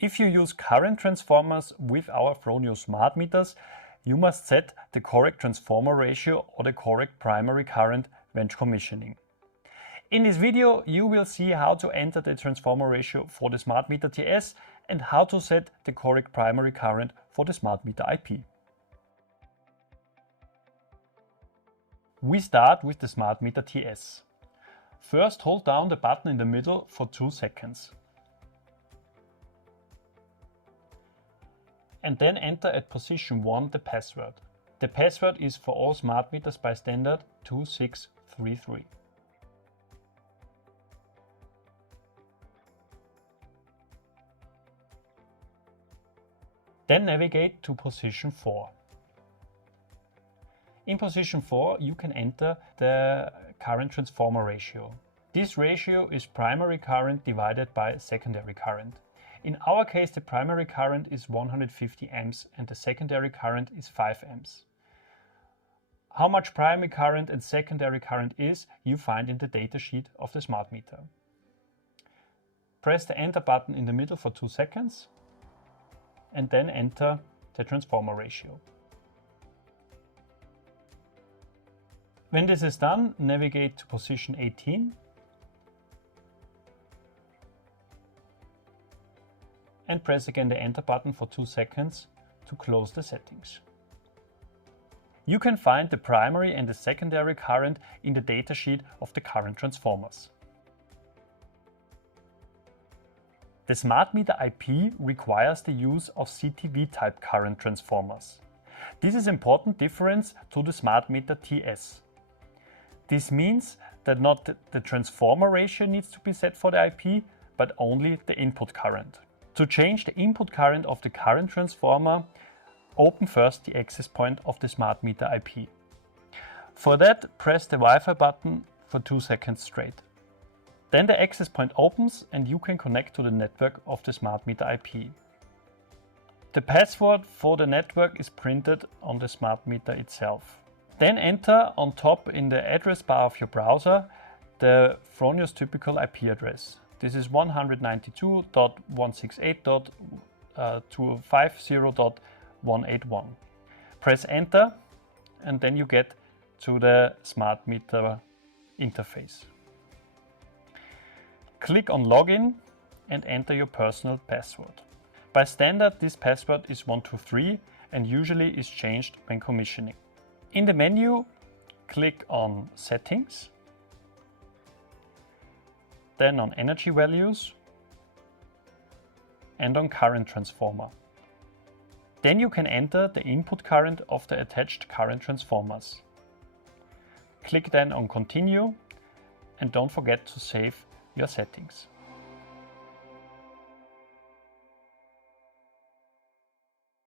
If you use current transformers with our Fronius Smart Meters, you must set the correct transformer ratio or the correct primary current when commissioning. In this video, you will see how to enter the transformer ratio for the Smart Meter TS and how to set the correct primary current for the Smart Meter IP. We start with the Smart Meter TS. First, hold down the button in the middle for 2 seconds. And then enter at position 1 the password. The password is for all smart meters by standard 2633. Then navigate to position 4. In position 4 you can enter the current transformer ratio. This ratio is primary current divided by secondary current. In our case, the primary current is 150 amps and the secondary current is 5 amps. How much primary current and secondary current is, you find in the datasheet of the smart meter. Press the enter button in the middle for 2 seconds and then enter the transformer ratio. When this is done, navigate to position 18 and press again the enter button for 2 seconds to close the settings. You can find the primary and the secondary current in the datasheet of the current transformers. The Smart Meter IP requires the use of CTV type current transformers. This is an important difference to the Smart Meter TS. This means that not the transformer ratio needs to be set for the IP, but only the input current. To change the input current of the current transformer, open first the access point of the Smart Meter IP. For that, press the Wi-Fi button for 2 seconds straight. Then the access point opens and you can connect to the network of the Smart Meter IP. The password for the network is printed on the Smart Meter itself. Then enter on top in the address bar of your browser the Fronius typical IP address. This is 192.168.250.181. Press enter and then you get to the Smart Meter interface. Click on Login and enter your personal password. By standard, this password is 123 and usually is changed when commissioning. In the menu, click on Settings, then on Energy Values and on Current Transformer. Then you can enter the input current of the attached current transformers. Click then on Continue and don't forget to save your settings.